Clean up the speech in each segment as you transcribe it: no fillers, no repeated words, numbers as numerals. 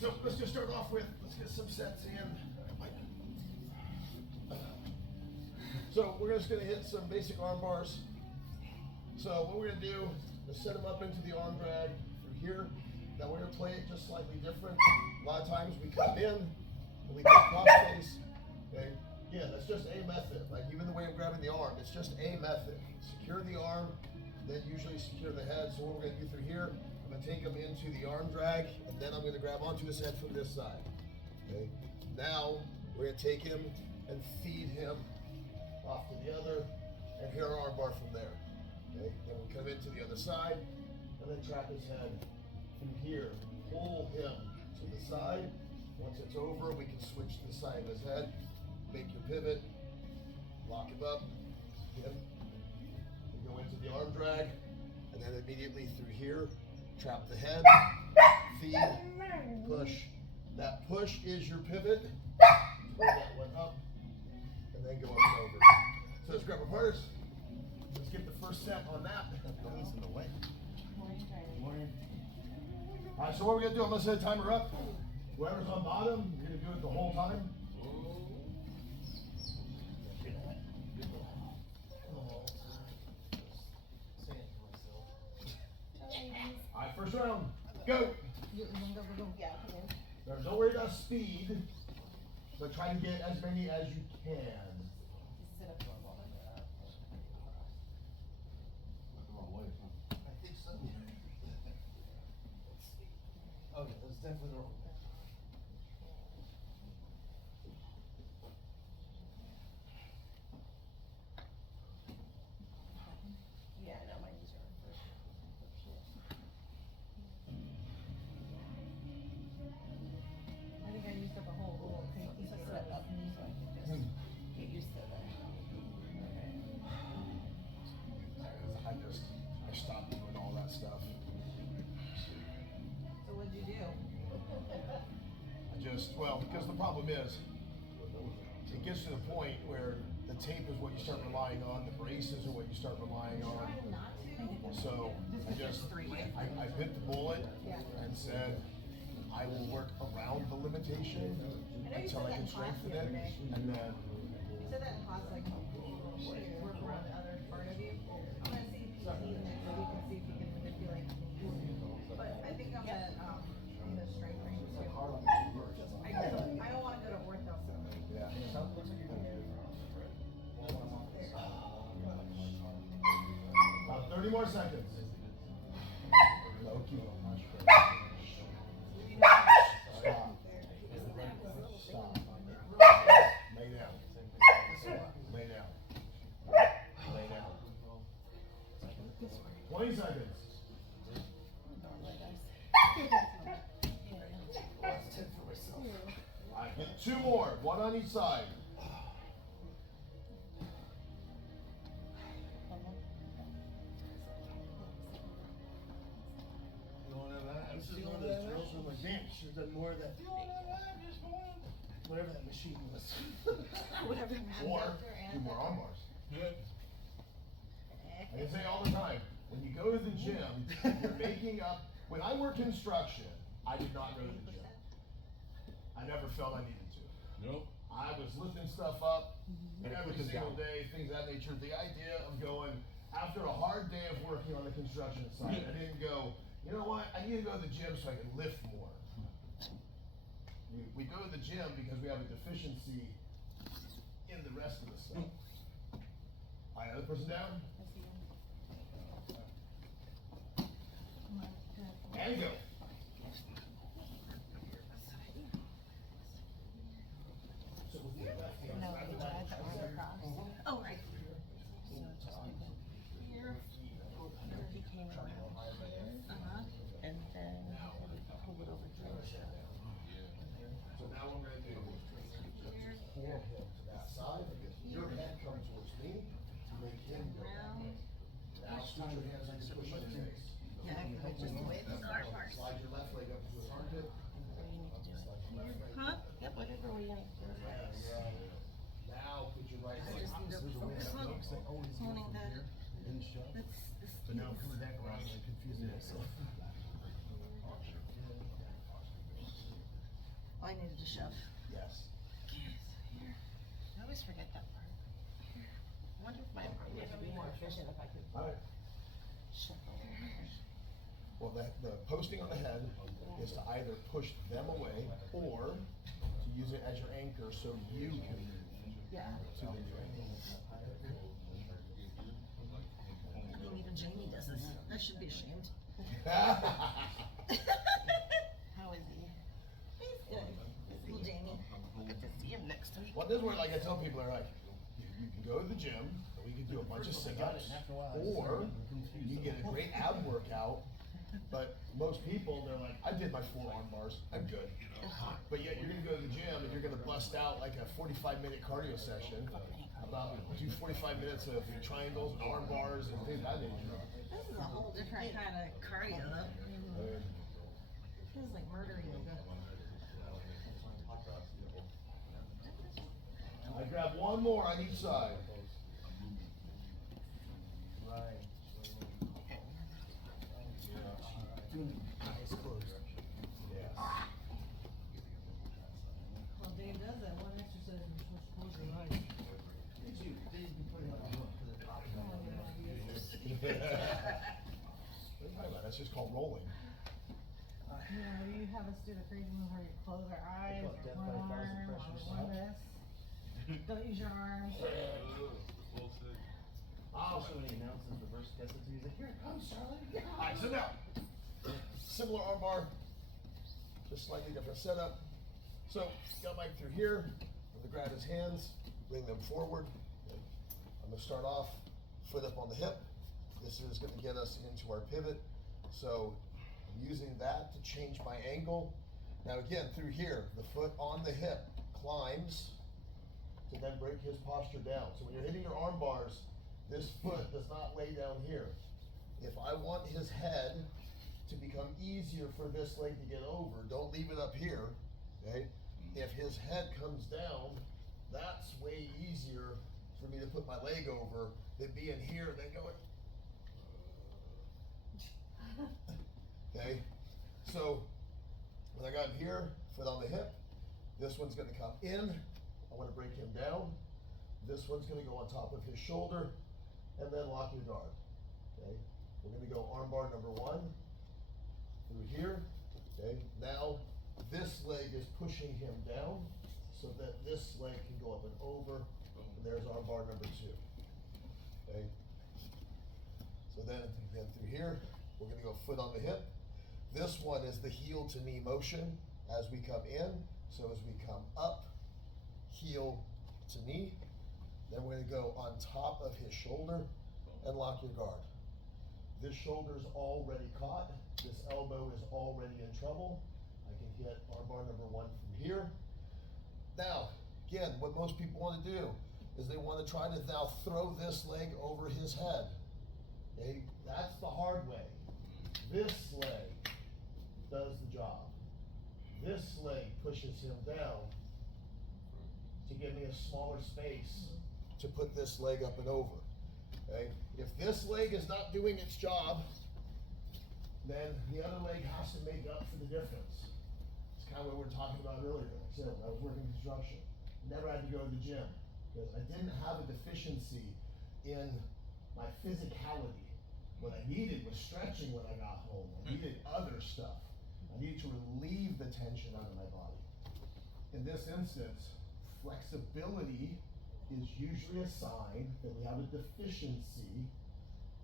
So let's just start off with, let's get some sets in. So we're just gonna hit some basic arm bars. So what we're gonna do is set them up into the arm drag through here. Now we're gonna play it just slightly different. A lot of times we come in and we go cross face. Okay? Yeah, that's just a method. Like even the way I'm grabbing the arm, it's just a method. Secure the arm, then usually secure the head. So what we're gonna do through here, I'm gonna take him into the arm drag, and then I'm gonna grab onto his head from this side. Okay? Now we're gonna take him and feed him off to the other, and here our arm bar from there. Okay? Then we come into the other side, and then trap his head through here. Pull him to the side. Once it's over, we can switch to the side of his head. Make your pivot, lock him up. Again. We go into the arm drag, and then immediately through here, trap the head, feed, push. That push is your pivot. Pull that one up, and then go up and over. So let's grab our partners. Let's get the first set on that. Nobody's in the way. Morning. All right, so what we're gonna do, I'm gonna set a timer up. Whoever's on bottom, you're gonna do it the whole time. All right, first round, go. Yeah, come in. Now, don't worry about speed, but try to get as many as you can. Just sit up for a moment. I think so. Okay, that's definitely the wrong way. Yeah, no, my knees are first. I think I used up a whole roll of paint. So set up knee so I can just get used to that. I stopped doing all that stuff. So what'd you do? Well, because the problem is, it gets to the point where the tape is what you start relying on, the braces are what you start relying on. Trying not to. So I bit the bullet and said, I will work around the limitation until I can strengthen it, and then. You said that in class, like, work around the other part of you. I'm gonna see PT next week and see if you can manipulate knees. But I think I'm at, in the strength range too. I don't wanna go to ortho, so. Yeah. About 30 more seconds. No, keep on. Stop. Stop. Lay down. Lay down. Lay down. 20 seconds. That's 10 for myself. All right, get 2 more, 1 on each side. You don't have that? This is one of those drills where I'm like, damn, should have done more of that. Whatever that machine was. Whatever. Or 2 more arm bars. Yeah. I say all the time, when you go to the gym, you're making up. When I worked construction, I did not go to the gym. I never felt I needed to. Nope. I was lifting stuff up every single day, things of that nature. The idea of going, after a hard day of working on the construction site, I didn't go, you know what, I need to go to the gym so I can lift more. We go to the gym because we have a deficiency in the rest of the stuff. All right, other person down? And go. So with the left hand, No, grab the I back. had the arm across. Oh, right. He came around. And then pull it over here. So now what we're gonna do is just pull him to that side. Your head comes towards me to make him go. Now scoot your hands and push his face. Yeah, I just the way the arm bars. shove. Yes. Okay, so here. I always forget that part. Here. I wonder if my arm would be more efficient if I could All right. shove over. Well, the posting on the head is to either push them away or to use it as your anchor so you can move Yeah. to the new angle. I mean, even Jamie does this. I should be ashamed. Yeah. How is he? He's good. Little Jamie. I'll get to see him next week. Well, this is where, like I tell people, they're like, you can go to the gym, and we can do a bunch of sit-ups, or you can get a great ab workout. But most people, they're like, I did my 4 arm bars, I'm good. But yet you're gonna go to the gym and you're gonna bust out like a 45-minute cardio session, do 45 minutes of triangles and arm bars and things like that. This is a whole different kind of cardio, though. Feels like murder yoga. I grab one more on each side. Right. Eyes closed. Yes. Well, Dave does that one exercise, you're supposed to close your eyes. Did you put it on the hook for the top? That's just called rolling. You know, you have us do the crazy move where you close our eyes, call it or death one by thousand arm, or pressures. one this. Don't use your arms. Also, when he announces the first guest, he's like, here it comes, Charlie. Alright, so now, similar arm bar, just slightly different setup. So, got Mike through here, I'm gonna grab his hands, bring them forward. Okay. I'm gonna start off, foot up on the hip. This is gonna get us into our pivot. So, I'm using that to change my angle. Now again, through here, the foot on the hip climbs to then break his posture down. So when you're hitting your arm bars, this foot does not lay down here. If I want his head to become easier for this leg to get over, don't leave it up here, okay? If his head comes down, that's way easier for me to put my leg over than being here and then going. Okay, so when I got here, foot on the hip, this one's gonna come in, I wanna break him down. This one's gonna go on top of his shoulder, and then lock your guard, okay? We're gonna go arm bar number 1, through here, okay? Now, this leg is pushing him down, so that this leg can go up and over, and there's arm bar number 2, okay? So then through here, we're gonna go foot on the hip. This one is the heel to knee motion as we come in. So as we come up, heel to knee, then we're gonna go on top of his shoulder and lock your guard. This shoulder's already caught. This elbow is already in trouble. I can hit armbar number 1 from here. Now, again, what most people wanna do is they wanna try to now throw this leg over his head. Okay, that's the hard way. This leg does the job. This leg pushes him down to give me a smaller space to put this leg up and over. Okay? If this leg is not doing its job, then the other leg has to make up for the difference. It's kind of what we were talking about earlier. Like I said, when I was working construction, never had to go to the gym because I didn't have a deficiency in my physicality. What I needed was stretching when I got home. I needed other stuff. I needed to relieve the tension out of my body. In this instance, flexibility is usually a sign that we have a deficiency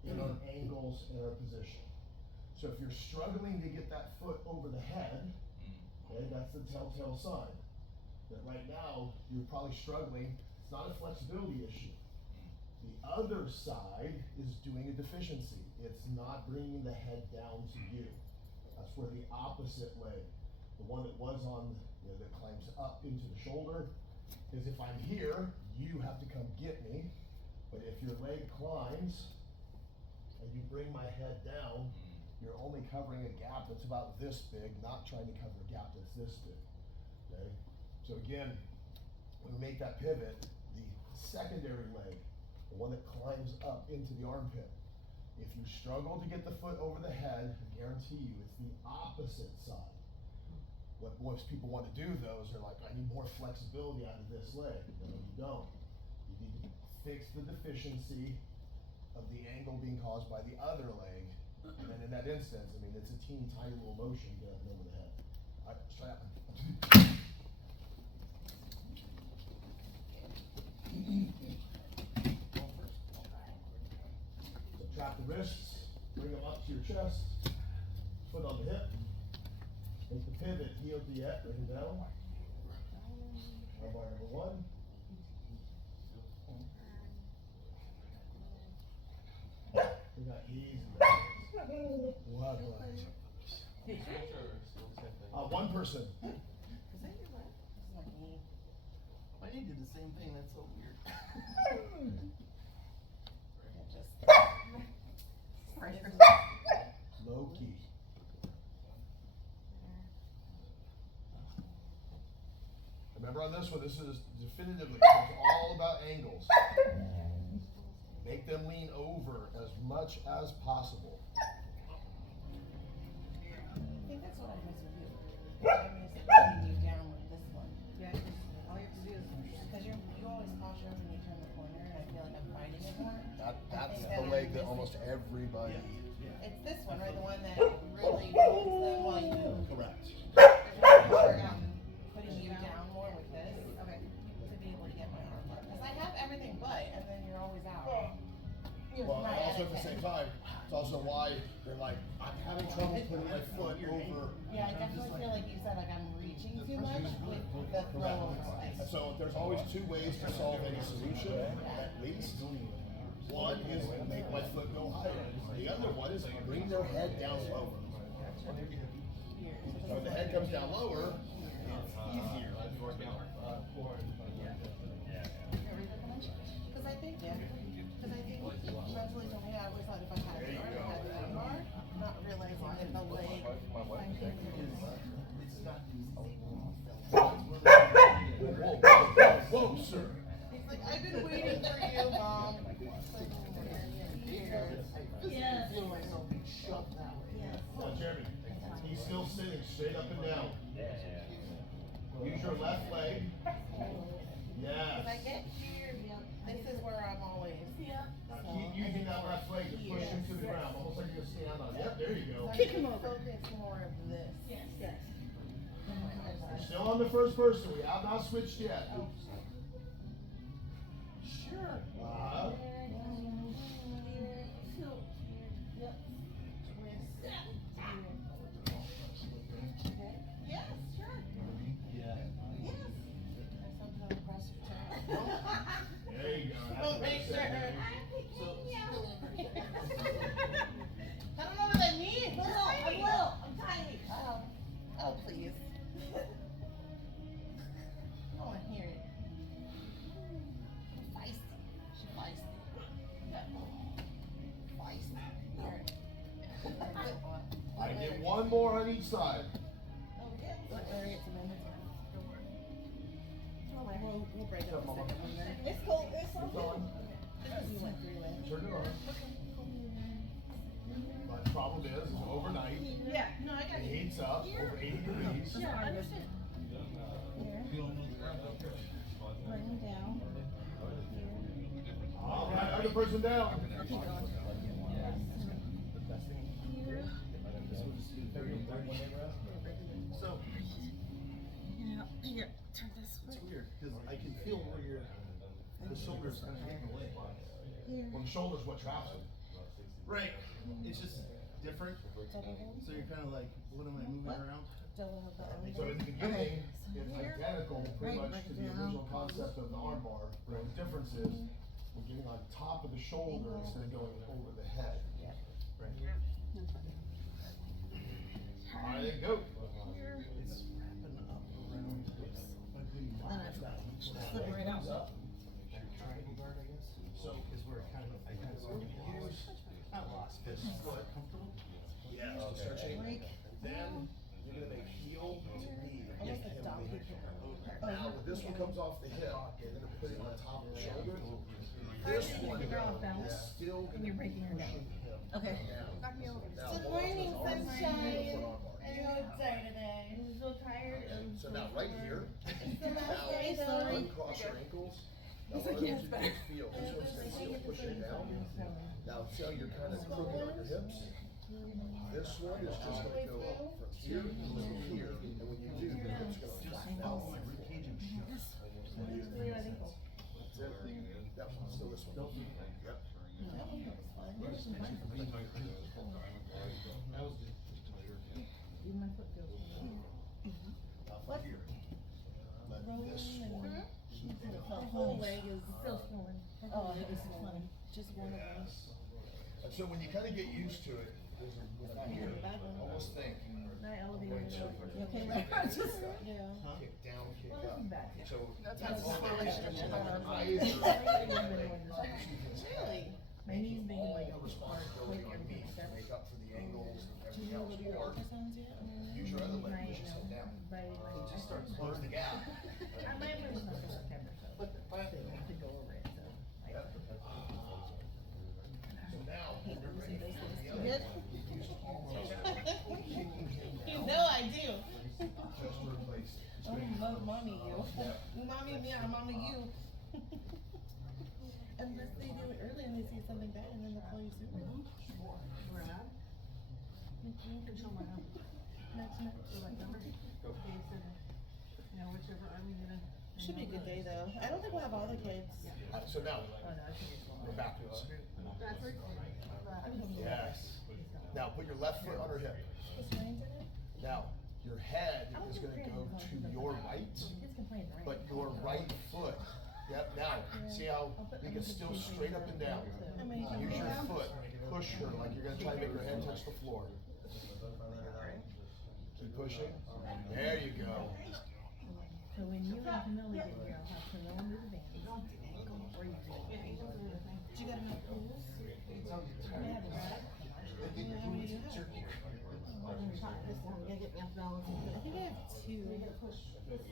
in our angles and our position. So if you're struggling to get that foot over the head, okay, that's the telltale sign. That right now, you're probably struggling, it's not a flexibility issue. The other side is doing a deficiency. It's not bringing the head down to you. That's where the opposite leg, the one that was on, that climbs up into the shoulder, is if I'm here, you have to come get me. But if your leg climbs and you bring my head down, you're only covering a gap that's about this big, not trying to cover a gap that's this big. Okay? So again, when we make that pivot, the secondary leg, the one that climbs up into the armpit. If you struggle to get the foot over the head, I guarantee you it's the opposite side. What most people want to do those, they're like, I need more flexibility out of this leg. No, you don't. You need to fix the deficiency of the angle being caused by the other leg. And then in that instance, I mean, it's a teeny tiny little motion, get up and over the head. All right, let's try that one. So trap the wrists, bring them up to your chest, foot on the hip, make the pivot, heel to yet, bring it down. Armbar number one. We got easy legs. What legs? One person. Is that your left? It's like me. I did the same thing, that's so weird. Low key. Remember on this one, this is definitively, it's all about angles. Make them lean over as much as possible. I think that's what I miss with you. I miss putting you down with this one. Yeah, 'cause all you have to do is. Because you always posture up when you turn the corner, and I feel like I'm fighting it more. That's think the that leg I'm that missing. almost everybody. It's this one, right? The one that really holds them while you. Correct. Putting you down more with this. Okay. To be able to get my arm up. Because I have everything but, and then you're always out. You're Well, not and also at at the it. same time, it's also why they're like, I'm having trouble putting my foot over. Yeah, I definitely feel like you said, like I'm reaching too much with the flow of And this. so there's always two ways to solve any solution, at least. One is make my foot go higher. The other one is bring their head down lower. So when the head comes down lower, it's easier. Because I think mentally for me, I always thought if I had the arm, I had the bar, not realizing that the leg, Whoa, sir. he's like, I've been waiting for you, Mom. I feel myself being shoved that way. Now, Jeremy, he's still sitting straight up and down. Use your left leg. When I Yes. get here, this is where I'm always. Now keep using that left leg to push him to the ground, almost like you're gonna stand on it. Yep, there you go. Kick him over. Focus more of this. Yes. We're still on the first person. We have not switched yet. Sure. Yes, sure. Yeah. Yes. That's some kind of aggressive turn. There you go. That's Well, what make I sure. said. I don't know what that means. I'm little. I'm tiny. Oh, please. I want to hear it. Feisty. She feisty. Yeah. Feisty. Hear it. I get one more on each side. What area it's amended to? We'll break up the second one then. It's cold. It's so Keep going. Because you went through it. Turn it on. But the problem is, it's overnight. Yeah. No, I It got you. heats up over 80 degrees. Yeah, I understand. Bring down. All right, other person down. So, Here, turn this it's weird, because I can feel where the shoulders kind of getting away. Well, the shoulder's what traps him. Right. It's just different. So you're kind of like, what am I moving around? Double the So in the beginning, it's identical pretty much to the original concept of the arm bar. The only difference is we're getting on top of the shoulder instead of going over the head. Right. All right, then go. It's wrapping up around Slip right out. triangle guard, I guess. So is where it kind of use, not lost, but comfortable. Yeah, so start changing. Then you're gonna make heel to knee. Almost like dog Now, when this one comes off the hip, you're gonna put it on top of the shoulder. This one You're off though, balance. is still And you're breaking her down. Okay. Now, Good morning, sunshine. I'm so tired today. I'm so tired. Now, It's like, what I yeah, want it's you to do better. is feel. This one's going to feel pushing down. Now, see how you're kind of crooked on your hips? This one is just going to go up from here to here, and when you do, the hips are going to flatten out. Follow my ribcaging shift. That's it. Yep, still this one. Yep. Even my foot feels. Now from here. Let this one. The whole leg is still swollen. Oh, it is swollen. Just one of them. And so when you kind of get used to it, there's a here, almost think. I elevated it. Okay, Like, like, just, yeah. Kick down, kick well, up. looking back. So That's that's what all I they was have to saying. do. Really? My knees making like All a the hard responsibility quick on and me things. to make up for the angles and Do everything you else. go to your Or ultrasounds yet? use your other leg, My, push yourself down. it Just start to close the gap. My appointment's not till September, so I could go over it, so. So now, He we're knows ready he does for this the too. other Good? one. Get used to almost kicking him You down. know I do. Just to replace it. Oh, love mommy you. Mommy me, I'm mommy you. Unless they do it early and they see something bad and then they'll call you sooner. Brad? Control my number. Next, next. So like number? Okay, so, you know, whichever arm you gonna. Should be a good day though. I don't think we'll have all the kids. So now, Oh, no, I think it's we're one. backwards. Backwards? Yes. Now put your left foot on her hip. Is Ryan today? Now, your head is gonna go to your right, Kids can play in the rain. but your right foot, yep, now, see how you can still straight up and down. Use your foot, push her like you're gonna try to make her head touch the floor. Keep pushing. There you go. So when you and Camilla get here, I'll have Camilla move the band. Or you can. Did you get enough pools? Yeah, the ride. Yeah, how many do you have? Gotta get me off balance. I think I have two. We gotta push. Two.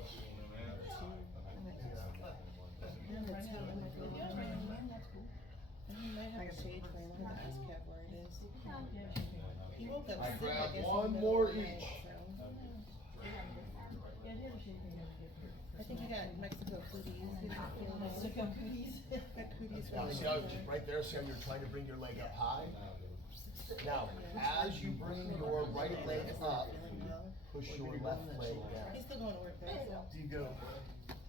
And the two, I'm like, oh, That's cool. I might have a shade for him. I have to ask Kev where it is. He woke up I sick, grab guess, in one the middle more of the night, each. so. Yeah, the other shape thing has to get here. I think he got Mexico cooties. He doesn't feel well. Mexico cooties. Got cooties Now, from see how, Mexico. right there, see how you're trying to bring your leg up high? Now, as you bring your right leg up, push your left leg down. He's still going to work though, so. Do you go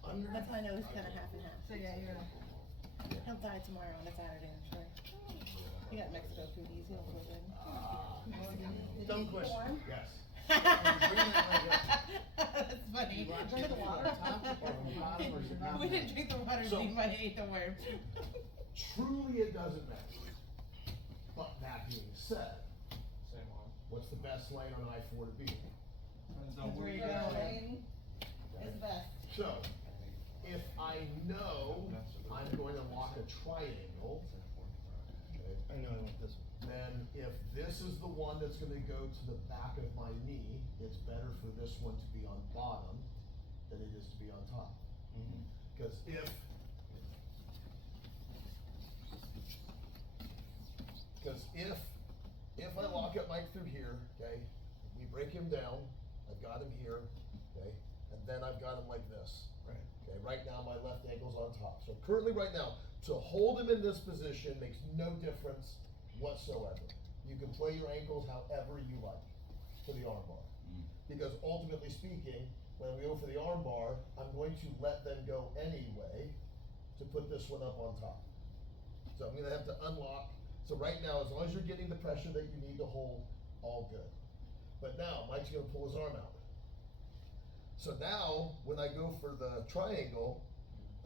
under? That's how I know he's kinda half and half. So yeah, you're. He'll die tomorrow on a Saturday, I'm sure. He got Mexico cooties, he don't feel good. Dumb question. Yes. That's funny. Drink the water, top or bottom, or is it not? We didn't drink the water, So- we might have ate the worm. Truly, it doesn't matter. But that being said, what's the best lane on I-4 to be? That's where you're going. It's best. So, if I know I'm going to lock a triangle, okay, I know I want this one. then if this is the one that's gonna go to the back of my knee, it's better for this one to be on bottom than it is to be on top. Because if I lock up Mike through here, okay, we break him down, I've got him here, okay, and then I've got him like this. Right. Okay, right now my left ankle's on top. So currently right now, to hold him in this position makes no difference whatsoever. You can play your ankles however you like for the arm bar. Because ultimately speaking, when we go for the arm bar, I'm going to let them go anyway to put this one up on top. So I'm gonna have to unlock. So right now, as long as you're getting the pressure that you need to hold, all good. But now, Mike's gonna pull his arm out. So now, when I go for the triangle,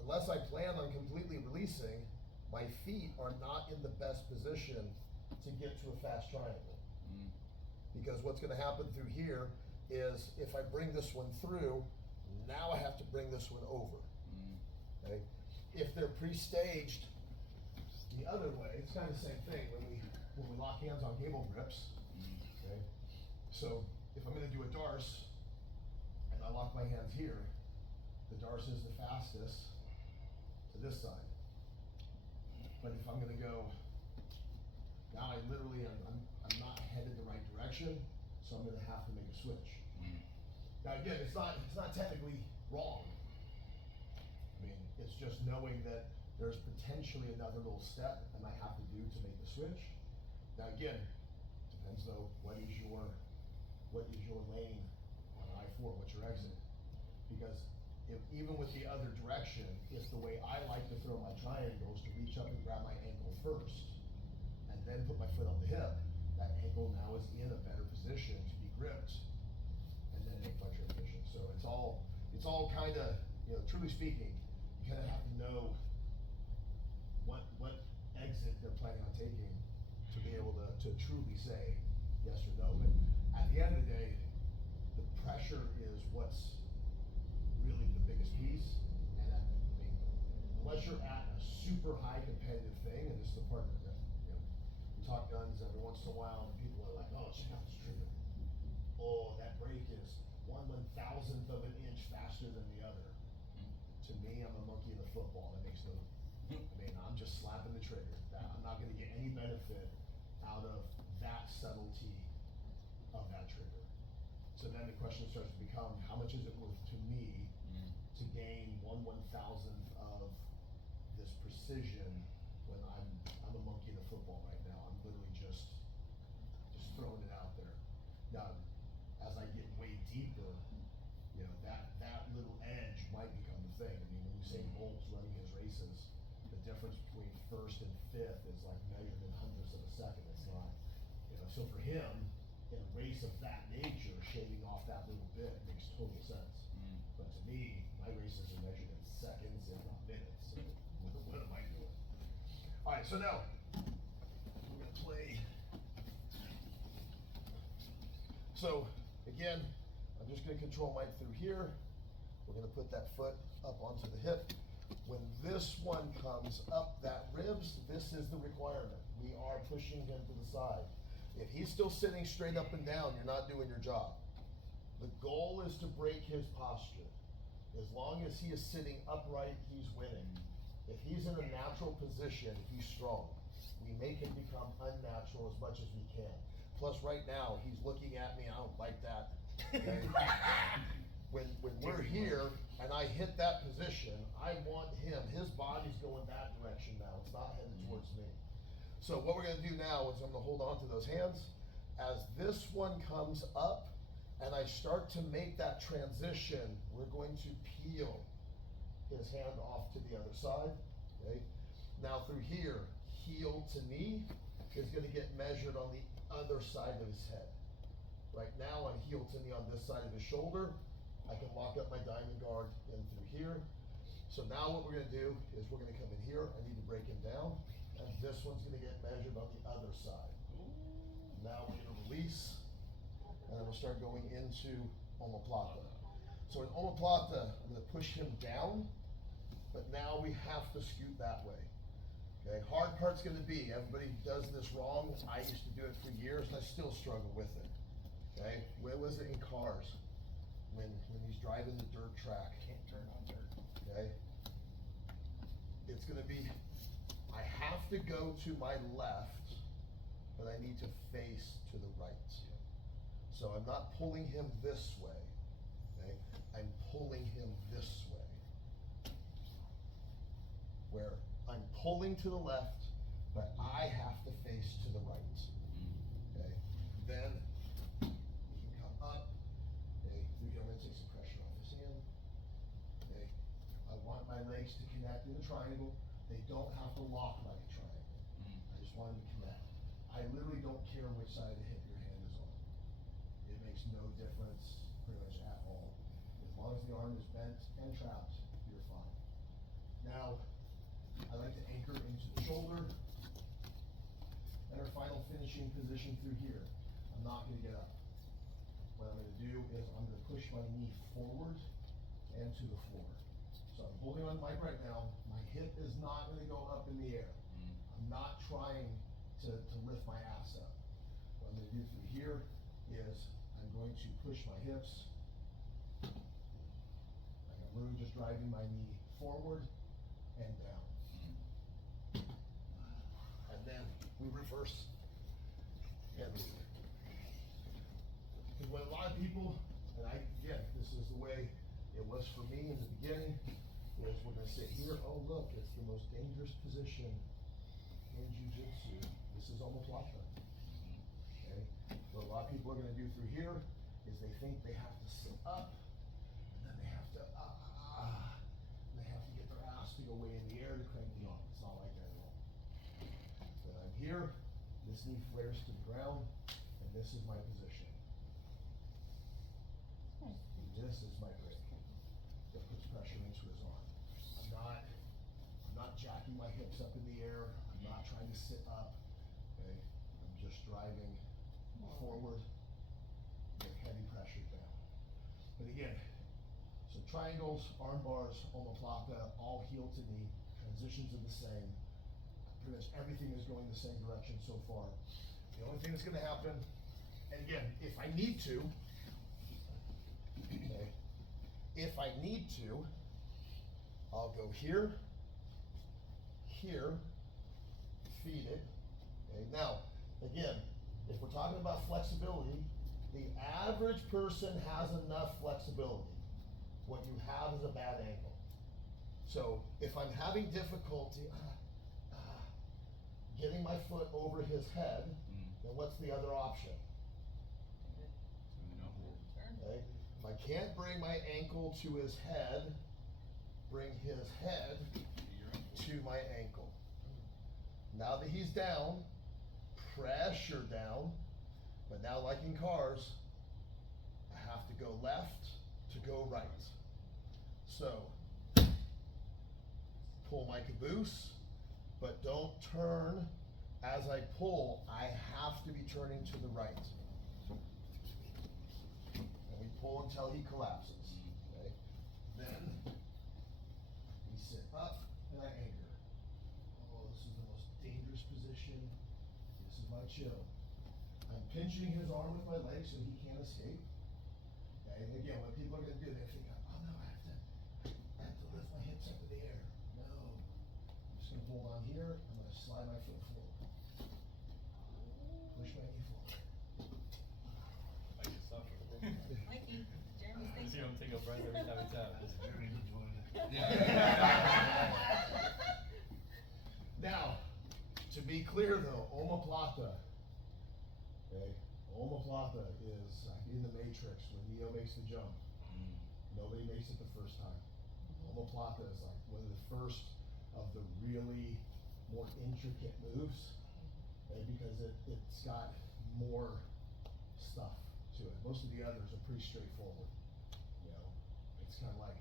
unless I plan on completely releasing, my feet are not in the best position to get to a fast triangle. Because what's gonna happen through here is if I bring this one through, now I have to bring this one over. Okay? If they're pre-staged the other way, it's kind of the same thing when we lock hands on gable grips. Okay? So if I'm gonna do a darce and I lock my hands here, the darce is the fastest to this side. But if I'm gonna go, now I literally I'm not headed the right direction, so I'm gonna have to make a switch. Now again, it's not technically wrong. I mean, it's just knowing that there's potentially another little step I might have to do to make the switch. Now again, depends though, what is your lane on I-4, what's your exit? Because if, even with the other direction, if the way I like to throw my triangles to reach up and grab my ankle first, and then put my foot on the hip, that ankle now is in a better position to be gripped, and then make my transition. So it's all kinda, truly speaking, you kinda have to know what exit they're planning on taking to be able to truly say yes or no. But at the end of the day, the pressure is what's really the biggest piece. And unless you're at a super high competitive thing, and this is the part that, we talk guns every once in a while, and people are like, oh, check out this trigger. Oh, that brake is 1/1000th of an inch faster than the other. To me, I'm a monkey in a football. That makes no, I'm just slapping the trigger. I'm not gonna get any benefit out of that subtlety of that trigger. So then the question starts to become, how much is it worth to me to gain 1/1000th of this precision when I'm a monkey in a football right now. I'm literally just throwing it out there. Now, as I get way deeper, that little edge might become the thing. I mean, when Usain Bolt's running his races, the difference between first and fifth is like measured in hundredths of a second. It's not, so for him, in a race of that nature, shaving off that little bit makes total sense. But to me, my races are measured in seconds, if not minutes. So what am I doing? All right, so now we're gonna play. So again, I'm just gonna control Mike through here. We're gonna put that foot up onto the hip. When this one comes up that ribs, this is the requirement. We are pushing him to the side. If he's still sitting straight up and down, you're not doing your job. The goal is to break his posture. As long as he is sitting upright, he's winning. If he's in a natural position, he's strong. We make him become unnatural as much as we can. Plus right now, he's looking at me, I don't like that. Okay? When we're here and I hit that position, I want him, his body's going that direction now. It's not headed towards me. So what we're gonna do now is I'm gonna hold on to those hands. As this one comes up and I start to make that transition, we're going to peel his hand off to the other side, okay? Now through here, heel to knee is gonna get measured on the other side of his head. Right now on heel to knee on this side of his shoulder, I can lock up my diamond guard in through here. So now what we're gonna do is we're gonna come in here, I need to break him down, and this one's gonna get measured on the other side. Now we're gonna release, and then we'll start going into Omaplata. So in Omaplata, I'm gonna push him down, but now we have to scoot that way. Okay, hard part's gonna be, everybody does this wrong. I used to do it for years, and I still struggle with it. Okay, where was it in cars? When he's driving the dirt track. Can't turn on dirt. Okay? It's gonna be, I have to go to my left, but I need to face to the right. So I'm not pulling him this way, okay? I'm pulling him this way. Where I'm pulling to the left, but I have to face to the right, okay? Then he can come up, okay? I'm gonna take some pressure off his hand, okay? I want my legs to connect in a triangle. They don't have to lock like a triangle. I just want them to connect. I literally don't care which side of the hip your hand is on. It makes no difference pretty much at all. As long as the arm is bent and trapped, you're fine. Now, I like to anchor into the shoulder. And our final finishing position through here. I'm not gonna get up. What I'm gonna do is I'm gonna push my knee forward and to the floor. So I'm holding on Mike right now. My hip is not gonna go up in the air. I'm not trying to lift my ass up. What I'm gonna do through here is I'm going to push my hips. Like I'm literally just driving my knee forward and down. And then we reverse and leave. Because what a lot of people, and again, this is the way it was for me in the beginning, is we're gonna sit here. Oh, look, it's the most dangerous position in jiu-jitsu. This is omoplata. Okay? What a lot of people are gonna do through here is they think they have to sit up, and then they have to get their ass to go way in the air to crank the arm. It's not like that at all. Then I'm here, this knee flares to the ground, and this is my position. This is my grip that puts pressure into his arm. I'm not jacking my hips up in the air. I'm not trying to sit up. Okay? I'm just driving forward with heavy pressure down. But again, so triangles, arm bars, omoplata, all heel to knee. Transitions are the same. Pretty much everything is going the same direction so far. The only thing that's going to happen, and again, if I need to, okay, if I need to, I'll go here, here, feed it. Okay, now, again, if we're talking about flexibility, the average person has enough flexibility. What you have is a bad angle. So if I'm having difficulty getting my foot over his head, then what's the other option? Okay. If I can't bring my ankle to his head, bring his head to my ankle. Now that he's down, pressure down, but now like in cars, I have to go left to go right. So, pull my caboose, but don't turn as I pull. I have to be turning to the right. And we pull until he collapses. Okay? Then we sit up and I anchor. Oh, this is the most dangerous position. This is my chill. I'm pinching his arm with my leg so he can't escape. Okay? And again, what people are going to do, they think, oh no, I have to lift my hips up in the air. No. I'm just going to hold on here. I'm going to slide my foot forward. Push my knee forward. I can suffer. Mikey, Jeremy's You thinking. don't take a breath every time we tap. Now, to be clear though, omoplata, okay, omoplata is like in the Matrix when Neo makes the jump. Nobody makes it the first time. Omoplata is like one of the first of the really more intricate moves, okay, because it's got more stuff to it. Most of the others are pretty straightforward. You know, it's kind of like,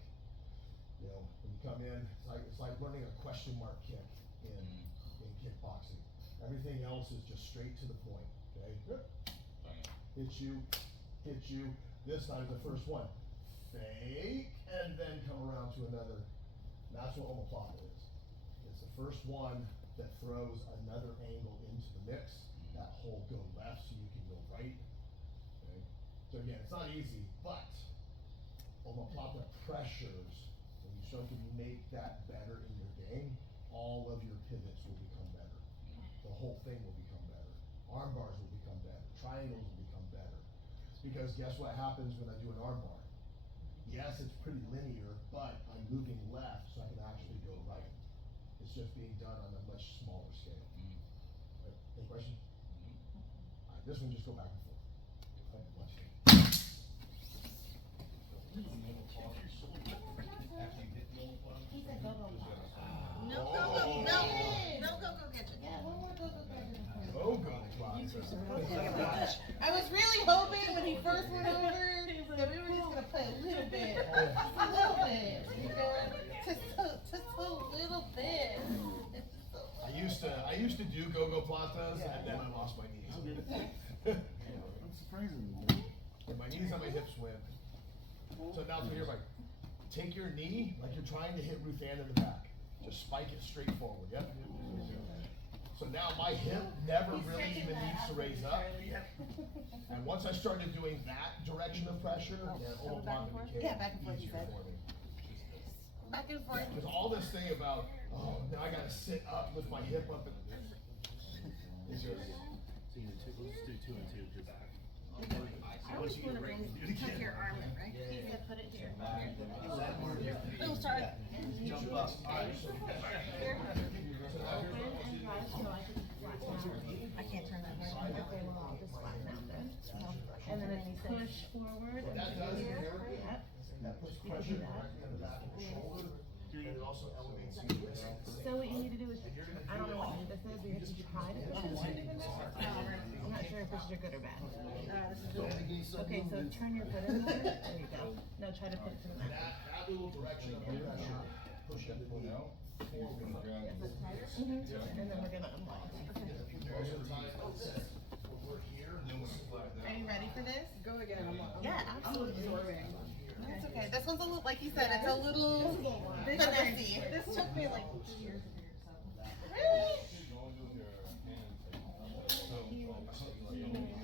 you know, when you come in, it's like learning a question mark kick in kickboxing. Everything else is just straight to the point. Okay, hit you. This time's the first one. Fake, and then come around to another. That's what omoplata is. It's the first one that throws another angle into the mix. That whole go left so you can go right. Okay. So again, it's not easy, but omoplata pressures. When you start to make that better in your game, all of your pivots will become better. The whole thing will become better. Arm bars will become better. Triangles will become better. Because guess what happens when I do an arm bar? Yes, it's pretty linear, but I'm moving left so I can actually go right. It's just being done on a much smaller scale. Right. Any question? All right, this one just go back and forth. Right, watch it. He said go go. No, go, go, no, no, go, go, catch it. Yeah, one more go go go. Go, go, Plaza. I was really hoping when he first went over that we were just gonna play a little bit, just a little bit, you know, just a little bit. I used to do go-go platas, and then I lost my knees. That's surprising. And my knees and my hips went. So now from here, like, take your knee like you're trying to hit Ruth Ann in the back. Just spike it straight forward, yep. So now my hip never really even needs to raise up. And once I started doing that direction of pressure, then omoplata became Yeah, back and forth, easier you said. for me. Back and forth. Because all this thing about, oh, now I gotta sit up, lift my hip up, and it's just, So you do let's do 2 and 2. Just I always want to tuck your arm in, right? He said put it here. Oh, sorry. jump up. I can't turn that way. Okay, well, I'll just flatten out then. And then push forward and here. Yep. That puts pressure right in the back of the shoulder, and it also elevates the wrist. So what you need to do is, I don't know what knee this is, but you have to try to push this knee in there. I'm not sure if this is good or bad. Okay, so turn your foot in there. There you go. Now try to put it to the mat. That little direction of pressure, push the knee forward. And then we're gonna unwind. Most of the time, when we're here, Are you ready for this? Go again. Yeah, absolutely. absorbing. That's okay. This one's a little, like you said, it's a little finessey. This took me like 2 years to figure this out. Really?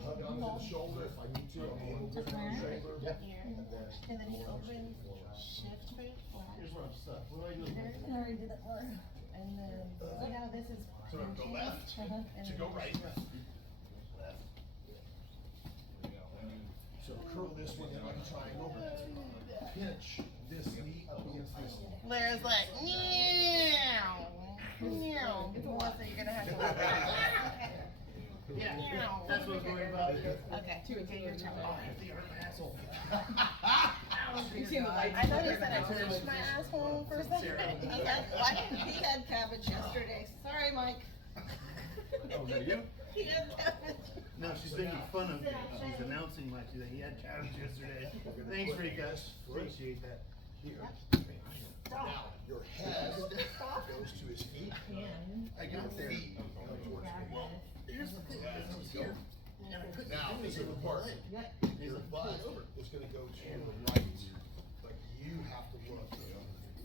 hug onto the shoulder if I need to. I'm a little different shoulder. Here. And then you open, shift for your flat. Here's where I'm stuck. What do I do? I already did that part. And then, see how this is. So go left And to go then- right. So curl this one in like a triangle. Pinch this knee up against this knee. Claire's like, meow, meow. Melissa, you're gonna have to work on Yeah, Meow. that's what I was worried about. Okay, okay, your turn. Asshole. You see the lights? I noticed that I touched my asshole for a second. He had cabbage yesterday. Sorry, Mike. Oh, is that you? He had cabbage. No, she's making fun of me. She's announcing like that he had cabbage yesterday. Thanks, Rika. Appreciate that. Here. Now, your head goes to his feet. I got there. Feet come towards me. Here's the thing. I was here. And I couldn't Now, do this is the anything. part. Your butt is gonna go to the right, but you have to look.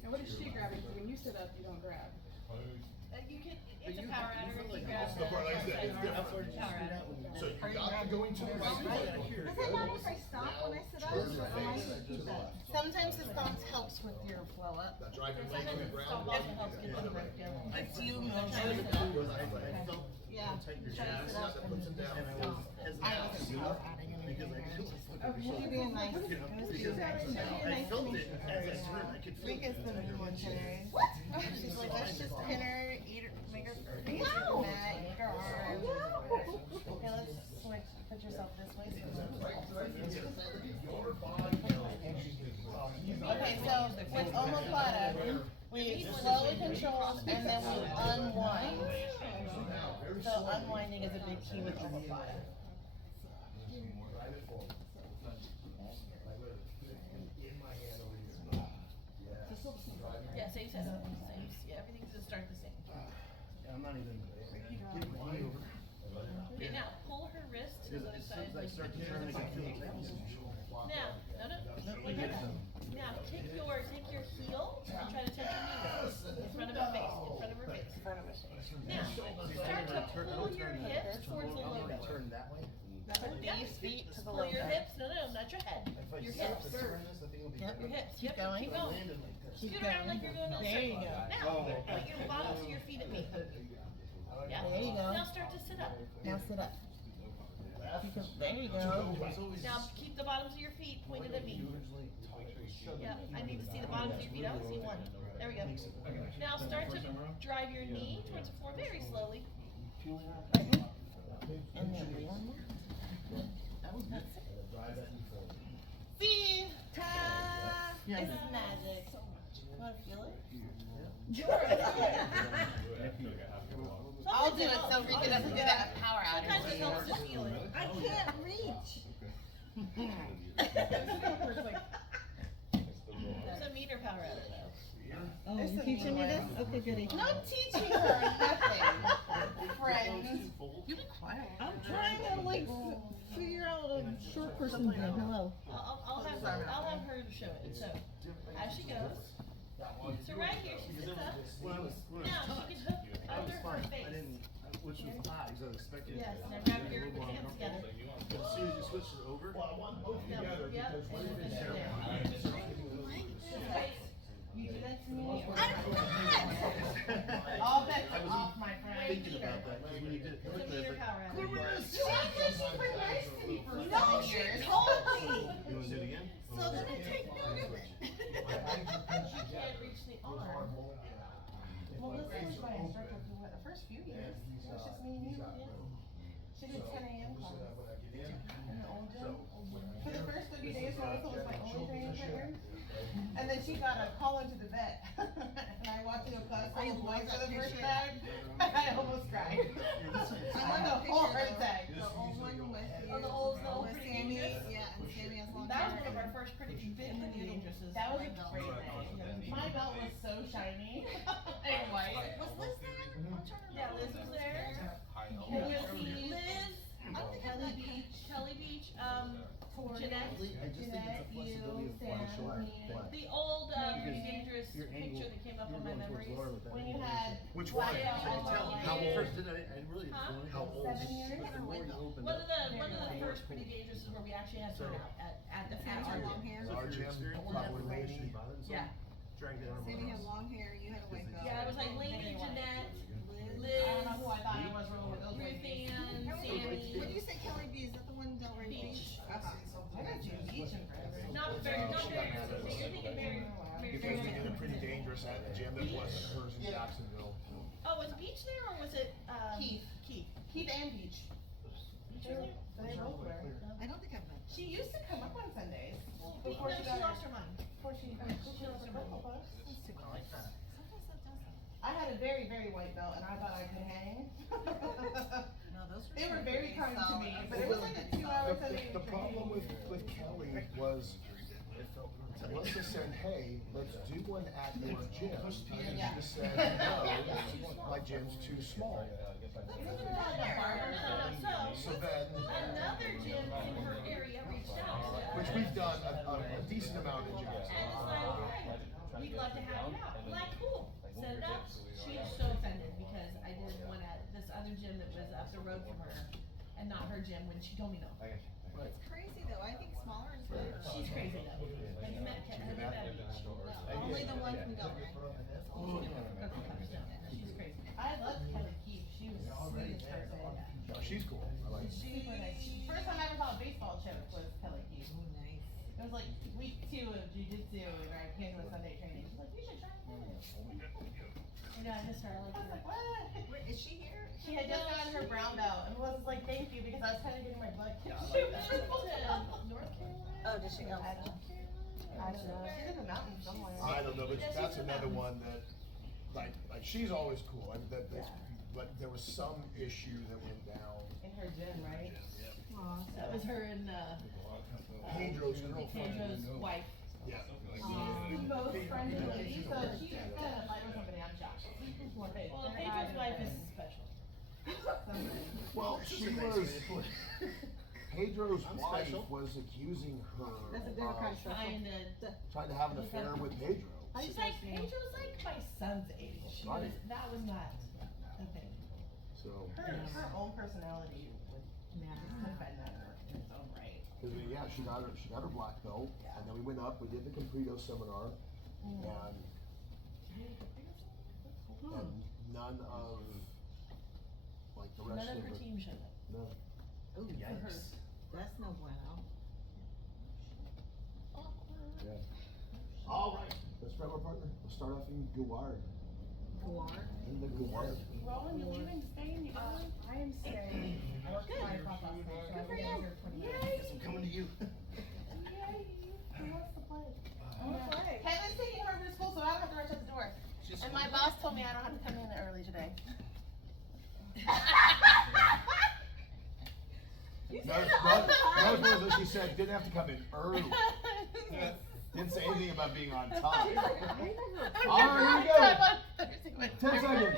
And what is she grabbing? When you sit up, you don't grab. You can, it's a power adder if you grab The part like that is the different. power adder. So you got to go into the right. Does it matter if I stop when I sit up? Turn your Or am I face gonna to keep the that? left. Sometimes the stance helps with your flow up. Now drive your leg to the ground. Stop also helps get the break down. I do know. I felt Yeah. tight your Try to chest. sit up That puts it down. And I was hesitant to do it because I feel Oh, she's being nice. you know, It was because cute. I felt it as I turned. I could feel Rika's it. been doing today. What? She's like, let's just pin her, eat her, make her face no. Mat, eat her arm. Okay, let's switch. Put yourself this way. Okay, so with omoplata, we slowly control and then we unwind. So unwinding is a big key with omoplata. Yeah, same setup, same, yeah, everything's gonna start the same. I'm not even getting my knee over. Okay, now, pull her wrist to Because the other as soon side. as I start to turn, I can feel it tightness. Now, no, like that. Now, take your heel and try to touch your knee in front of her face, in front of her face. Now, start to pull your hips towards the low belly. Turn that way. These feet to the Pull low your back. hips, no, not your head, If I your stop hips. to turn this, I think it'll be Yep. Your better. hips, Keep yep, going. keep going. Landed like this. Scoot around like you're going to a There you circle. go. Now, put your bottoms of your feet at me. Yeah. There you go. Now start to sit up. Now sit up. There you go. It's always Now keep the bottoms of your feet pointed at me. usually Yeah, I need to see the bottoms of your feet. I only see one. There we go. Now start to drive your knee towards the floor very slowly. And then one more. Drive that knee forward. See? Ta! Yeah. It's magic. Want to feel it? I'll do it so Rika doesn't do that power Sometimes it helps outage. to feel it. I can't reach. There's a meter power out of it though. Oh, you're teaching me this? Okay, goody. No teaching her nothing, friends. You be quiet. I'm trying to like figure out a short person thing. Hello. I'll have her show it. So as she goes, so right here she sits up. When I was Now touched, she can hook I was under her fine. I face. didn't, which was odd because I was expecting it Yes. to Now be grab a your little more hands uncomfortable. together. But as soon as you switched it over, Well, I want both No, together yep, because and we're then in there. You do that to me? I'm not. All bets I are was off, my friend. thinking about that because when you did it It's a quickly, I meter was power like, out of it. She's been nice to me for 7 years. Told me. you want to do it again? So then I take note of it. Can't reach the arm. why I instructed for what, the first few years. It was just me and you. She did 10 a.m. calls in the old gym. For the first 30 days, Melissa was my only training partner. And then she got a call into the vet. And I walked into a class full of boys for the first time. I almost cried. I had a whole heart attack. The old one with you. Oh, the old with pretty Sammy. dangerous? Yeah, and Sammy has long That was hair. one of our first pretty dangerouses. That was a great day. My belt was so shiny and white. Was Liz there? I'm trying to remember. Yeah, Liz was there. It was Liz, I don't think I've met Kelly. Kelly Beach, Tori, Jeanette. Jeanette, you, Sam, me. The old pretty Because dangerous your angle, picture that came up you on were my going towards memories. Laura with that When you angle. had. Which Why, one? How yeah. old? First, did I really, Huh? How old? 7 years. but the more you open One up. of the first pretty dangerouses where we actually had turnout at the Sammy had long hair. Our gym, probably Laney. Yeah. Dragged it on. Sammy had long hair. You had a white belt. Yeah, it was like Lainey, Jeanette, Liz. I don't know Liz, who I thought it was rolling with those Ruth ladies. Ann, When Sammy. you say Kelly B, is that the one down right Beach. Beach? I got you beach in forever. Not very recently. You're thinking very Because we did a recently. pretty dangerous at the gym that wasn't hers in Jacksonville. Oh, was Beach there or was it Keith. Keith. Keith and Beach. Beach was there? They both were. I don't think I've met them. She used to come up on Sundays. Well, Before no, she she got lost her mind. Before she lost her purple bus. Sometimes that does that. I had a very, very white belt and I thought I could hang. No, those were. They were pretty very kind to solid. me, but it was like a 2-hour Sunday The problem with Kelly was Melissa said, hey, let's do one at your gym. And she just said, no, my gym's too small. So then, Another gym in her area reached out to us. which we've done a decent amount in And Jackson. it's like, we'd love to have you out. I'm like, cool. Set it up. She was so offended because I did one at this other gym that was up the road from her and not her gym when she told me no. It's crazy though. I think smaller is better. She's crazy though. Have you met Beach? Only the one from Delray. She's crazy. I loved Kelly Keith. She was the sweetest person. No, she's cool. I like her. Super nice. First time I ever saw a baseball choke was Kelly Keith. Oh, nice. It was like week 2 of jujitsu and I came to a Sunday training. She's like, you should try this. I know, I miss her. I I like was her. like, what? Wait, is she here? She had just gotten her brown belt and was like, thank you, because I was kind of getting my butt kicked. She moved to North Carolina. Oh, does she? Oh, I don't know. She's in the mountains somewhere. I don't know, but that's another one that, like she's always cool. But there was some issue that went down. In her gym, right? Aw. That was her and Pedro's girlfriend. Pedro's wife. Yeah. She's the most friendly lady, so she's gonna fight with somebody, I'm shocked. Well, Pedro's wife is special. Well, she was. Pedro's wife was accusing her That's a different kind of Trying trying to have an affair with Pedro. She's like, Pedro's like my son's age. Right. That was not a thing. So, Her own personality would defend that in its own right. cause yeah, she got her black belt, and then we went up, we did the Compredo seminar, and none of, like the rest None of of her the, team showed up. no. Oh, yikes. That's no bueno. All right, let's grab our partner. Let's start off in Guard. In the Guard. Roland, you leaving, staying, you going? I am staying. I worked 5 o'clock last night, so I'll be out here 20 minutes. I'm coming to you. Yay, who wants to play? I wanna play. Caitlin's taking her to school, so I don't have to rush out the door. And my boss told me I don't have to come in early today. Notice what she said, didn't have to come in early. Didn't say anything about being on time. Alright, here we go. 10 seconds.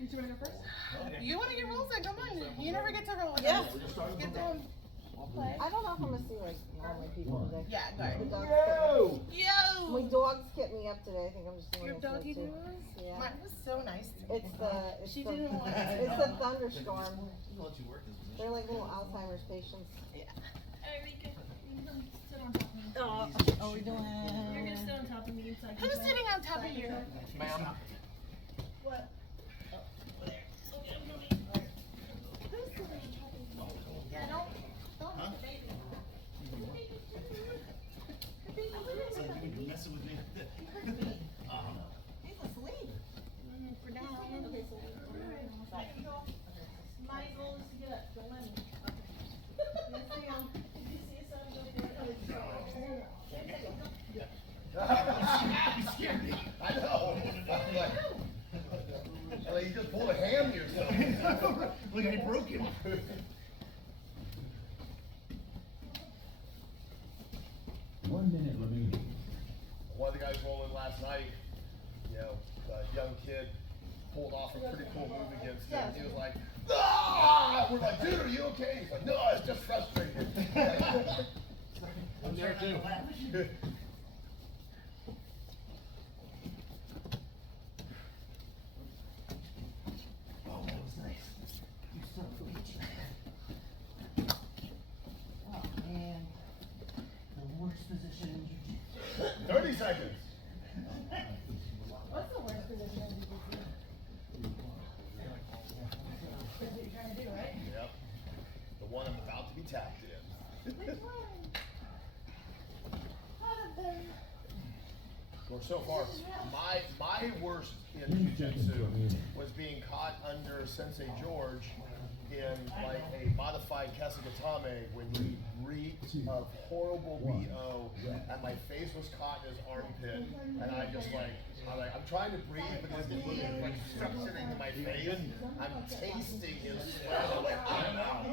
You two wanna go first? You wanna get rolls in, come on, you never get to roll with Yeah. us. We're just starting Get from down. I don't know if I'm gonna see like normal people today. Yeah, The go. dogs Yo! my Yo! dogs kept me up today. I think I'm just doing Your this doggy too. does? Yeah. Mine was so nice to me. It's She the didn't want to. it's a thunderstorm. I'll let you work this position. They're like little Alzheimer's patients. Alright, Rika, you can come sit on top of me. Oh, we're doing. You're gonna sit on top of me so I can. Who's play. sitting on top of you? Ma'am. What? Oh, over there. Okay, I'm coming. Who's sitting on top of you? Yeah, don't Huh? baby. So you're messing with me. He's asleep. For now. You scared me. I know. Like you just pulled a ham yourself. Like I broke him. 1 minute remaining. One of the guys rolling last night, you know, the young kid pulled off a pretty cool move against him. He was like, ah! We're like, dude, are you okay? He's like, no, it's just frustrating. I'm there too. Oh, that was nice. You son of a bitch. Oh man, the worst position in jiu-jitsu. 30 seconds. What's the worst position in jiu-jitsu? That's what you're trying to do, right? Yep. The one I'm about to be tapped in. Which one? Out of them. Or so far, my worst in jiu-jitsu was being caught under Sensei George in like a modified Kesagatame when he reeked of horrible BO and my face was caught in his armpit and I'm trying to breathe but there's this little like suction into my face. I'm tasting his sweat. I'm like, I'm not.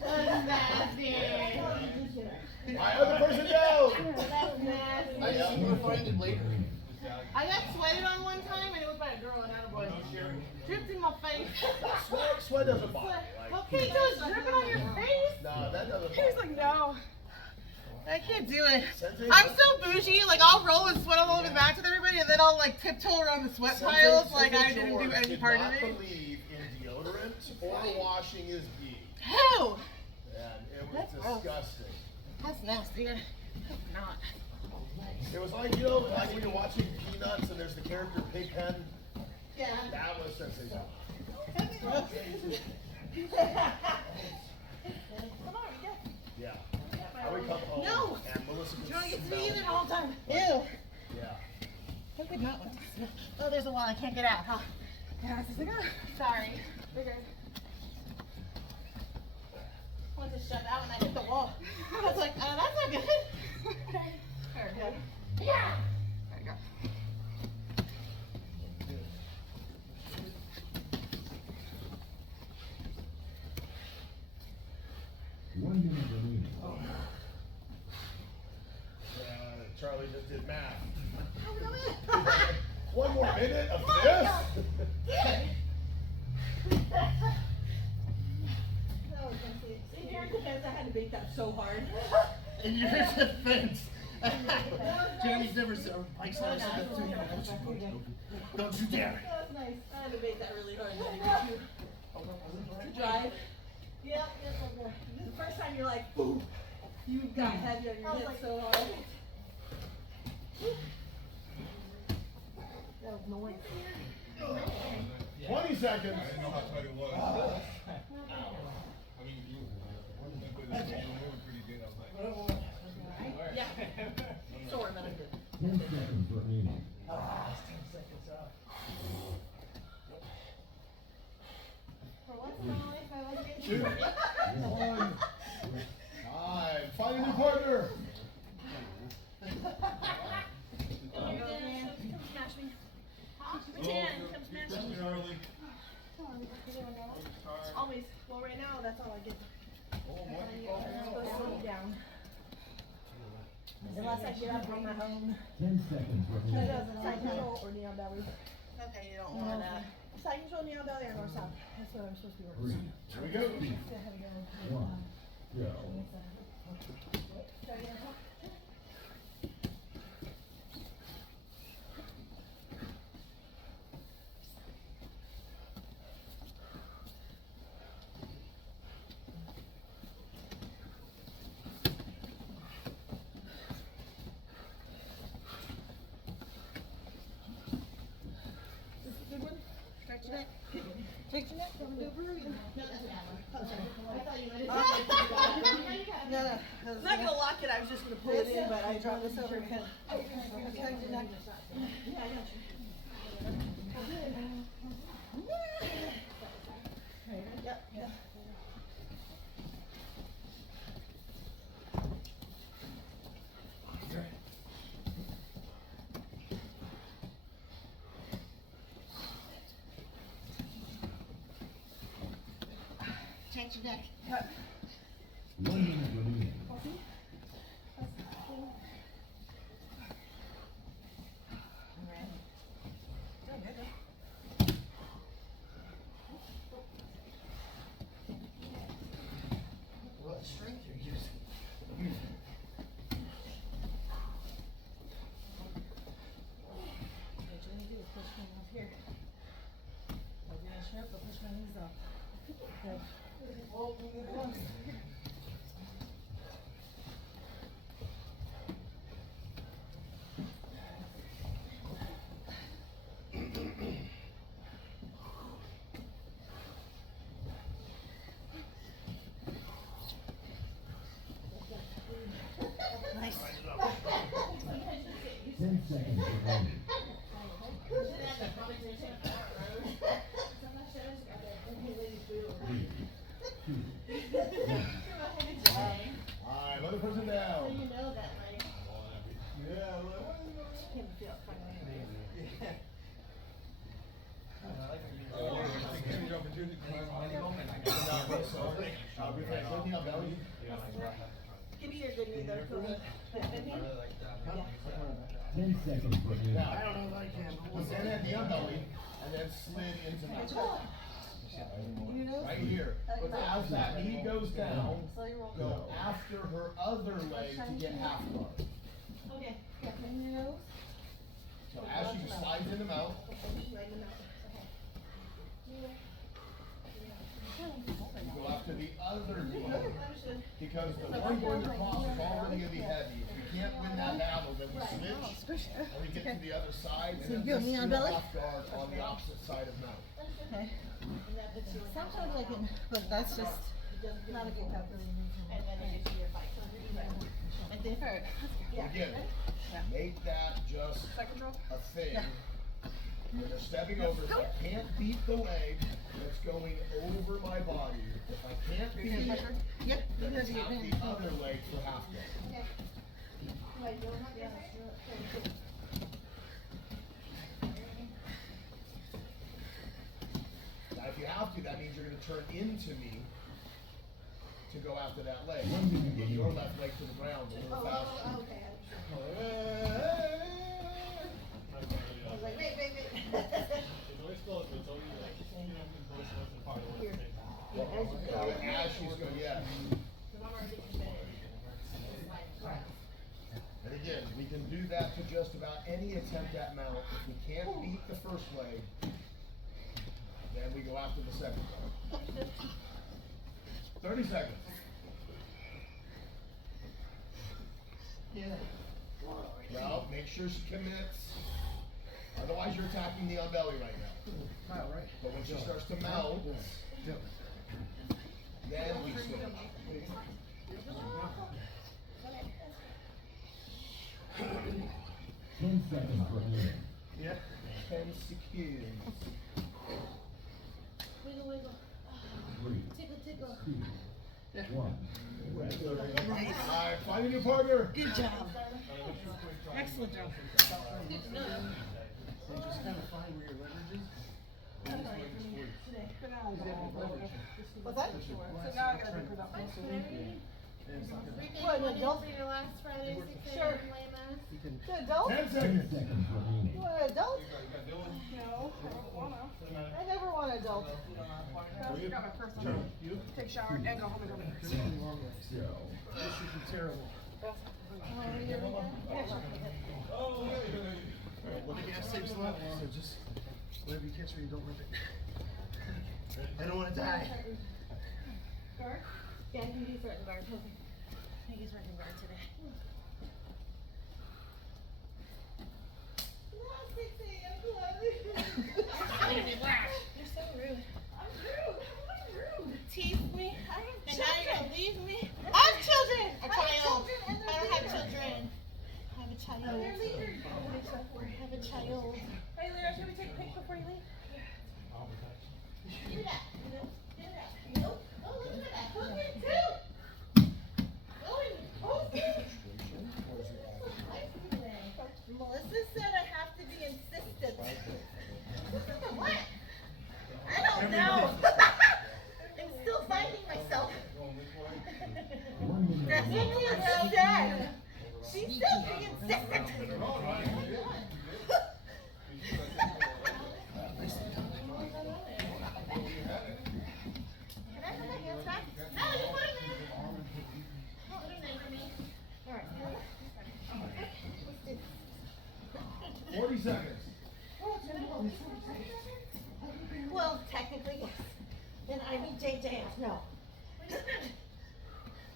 That's nasty. My other person down. That's nasty. I just will find it later. I got sweated on one time and it was by a girl and not a boy. Dripped in my face. Sweat doesn't bother me. Like, Okay, so it's dripping on your face? no, that doesn't He was bother like, me. no. I can't do it. Sensei- I'm so bougie, like I'll roll and sweat all over the mat with everybody and then I'll like tiptoe around the sweat piles like I didn't do any part of Did it. not believe in deodorant or washing his gi. Who? And it was That's gross. disgusting. That's nasty. I'm not. It was like, you know, like when you're watching Peanuts and there's the character Pigpen. Yeah. That was Sensei. Come on, Yeah. I would come home No. and Melissa you would want to get to smell be in it. it all the time? Ew. Yeah. I could not want to smell. Oh, there's a wall I can't get out, huh? Yeah, it's like, oh, sorry. Figured. I wanted to shut out and I hit the wall. I was like, that's not good. Okay. There we go. Yeah. There we go. One minute remaining. Charlie just did math. Oh, we got it. One more minute of this? In your defense, I had to make that so hard. In your defense. Jeremy's never said, or Mike's never said that to him. Don't you dare. That was nice. I had to make that really hard. To drive. Yep, okay. The first time you're like, boom. You got heavy on your hips so hard. That was noise. 20 seconds. I didn't know how tight it was. I mean, you were moving pretty good. I was like, Yeah. Sore, but I'm good. 10 seconds remaining. 10 seconds out. For once in my life, I like getting 2, 1. Time. Find a new partner. Come smash me. Dan, come smash me. Charlie. Always. Well, right now, that's all I get. Slow down. Unless I get up on my own. 10 seconds remaining. Side control or knee on belly. Okay, you don't want that. Side control, knee on belly, or north south. That's what I'm supposed to be working 3, Here we go. 1, go. on. Take your neck, I'm gonna do a Peruvian. No, that's an hour. Oh, sorry. I thought you meant it. No, no. I'm not gonna lock it, I was just gonna pull it in, but I dropped this over because. Yeah, I got you. Yep, yep. got your neck. 1 minute remaining. What strength you're using? What you're gonna do is push me up here. I'll be sharp, but push my knees up. Good. Nice. 10 seconds remaining. Three, two, Alright, another person down. So you know that, like, Yeah, like, what is you can feel it from anywhere. Give me the opportunity to climb on the moment. I'll be right with you, belly. Give me your good knee there, Kobe. Good knee? 10 seconds remaining. Now, I don't know if I can. we'll stand at the belly and then slid into the right here. But as that knee goes down, go after her other leg to get half guard. Okay. Bend your nose. So as she slides in the mouth, go after the other knee. Because the one going across is already gonna be heavy. If we can't win that battle, then we switch and we get to the other side So and you then go knee we on steal belly? off guard on the opposite side of mouth. Okay. Sometimes I can, but that's just not a good calculation. And then it gives you your fight. Like they hurt. Again, make that just a thing. When they're stepping over, if I can't beat the leg that's going over my body, if I can't beat it, Yep. then Because it's you out the other leg for half guard. Now if you have to, that means you're gonna turn into me to go after that leg. You can get your left leg to the ground a little faster. As she's going, yeah. And again, we can do that to just about any attempt at mount. If we can't beat the first leg, then we go after the second leg. 30 seconds. Yeah. Well, make sure she commits. Otherwise, you're attacking the belly right now. All right. But when she starts to mount, then we switch. 10 seconds remaining. Yep. 10 seconds. Wiggle, wiggle. 3, Tickle, tickle. 2, 1. Alright, find a new partner. Good job. Excellent job. And just kind of find where your leverage is. What's that? So now I gotta do that muscle. And it's not gonna. What, an adult? Your last Friday, 6 Sure. a.m. lay mass. You can. The adult? 10 10 seconds. seconds remaining. You want an adult? No, I don't wanna. I never want an adult. I got my first one. You? Take a shower and go home and go to bed. This should be terrible. Well, the gas saves a lot, so just whatever you catch when you don't rip it. I don't want to die. Guard? Yeah, I think he's working guard. I think he's working guard today. You're so rude. I'm rude. Tease me, and now you're gonna leave me. I have children. A child. I don't have children. I have a child. I have a child. Hey, Lyra, should we take a pic before you leave? Do that. Do that. Nope. Oh, look at that. Look at it too. Oh, Melissa said I have to be insistent. What? I don't know. I'm still finding my well done. She's so insistent. Can I have my hands back? No, you put them in. Put them in for me. All right. Let's do this. 40 seconds. Well, technically, yes. Then I need JJ. No.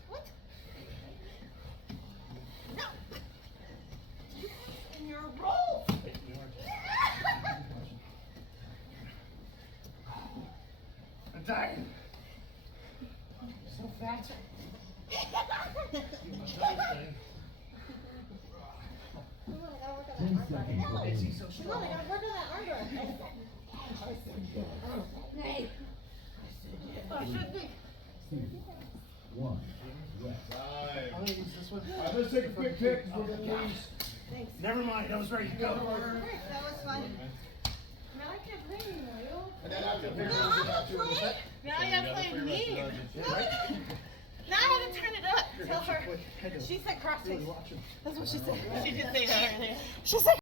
What? No. In your role. I'm dying. So fat. 10 seconds remaining. Come on, I gotta work on that arm drag. Hey. Oh, should be. 2, 1, rest. I'm gonna use this one. Let's take a quick pick. We're gonna lose. Thanks. Never mind, I was ready to go. That was fun. Now I can't play anymore, And then after the No, I'm gonna play. Now you're playing me. Now I have to turn it up. Tell her. She said crossing. That's what she said. She did say that earlier. She said